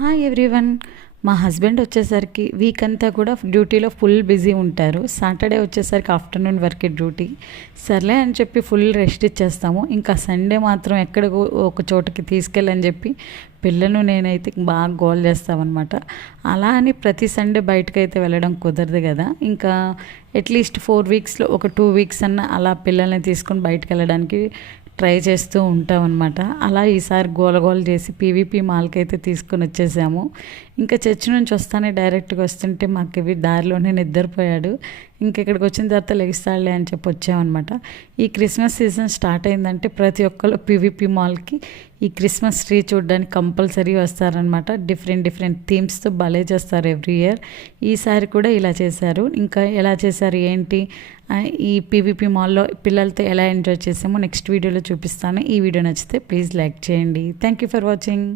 Hi everyone. మా husband వచ్చేసరికి week అంతా కూడా డ్యూటీలో ఫుల్ బిజీ ఉంటారు. సాటర్డే వచ్చేసరికి ఆఫ్టర్నూన్ వరకే డ్యూటీ. సర్లే అని చెప్పి ఫుల్ రెస్ట్ ఇచ్చేస్తాము. ఇంకా సండే మాత్రం ఎక్కడికో ఒక చోటుకి తీసుకెళ్ళని చెప్పి పిల్లలు నేనైతే బాగా గోల్ చేస్తామన్నమాట. అలా అని ప్రతి సండే బయటకైతే వెళ్ళడం కుదరదు కదా. ఇంకా అట్లీస్ట్ 4 వీక్స్లో ఒక 2 వీక్స్ అన్న అలా పిల్లల్ని తీసుకొని బయటకు వెళ్ళడానికి ట్రై చేస్తూ ఉంటాం అనమాట. అలా ఈసారి గోలగోల చేసి పీవీపీ మాల్కి అయితే తీసుకొని వచ్చేసాము. ఇంకా చర్చి నుంచి వస్తానే డైరెక్ట్గా వస్తుంటే మాకు ఇవి దారిలోనే నిద్రపోయాడు. ఇంక ఇక్కడికి వచ్చిన తర్వాత లెగిస్తాడులే అని చెప్పి వచ్చామన్నమాట. ఈ క్రిస్మస్ సీజన్ స్టార్ట్ అయిందంటే ప్రతి ఒక్కరు పీవీపీ మాల్కి ఈ క్రిస్మస్ ట్రీ చూడడానికి కంపల్సరీ వస్తారనమాట. డిఫరెంట్ థీమ్స్తో భలే చేస్తారు ఎవ్రీ ఇయర్. ఈసారి కూడా ఇలా చేశారు. ఇంకా ఎలా చేశారు ఏంటి, ఈ పీవీపీ మాల్లో పిల్లలతో ఎలా ఎంజాయ్ చేసామో నెక్స్ట్ వీడియోలో చూపిస్తాను. ఈ వీడియో నచ్చితే ప్లీజ్ లైక్ చేయండి. Thank you for watching.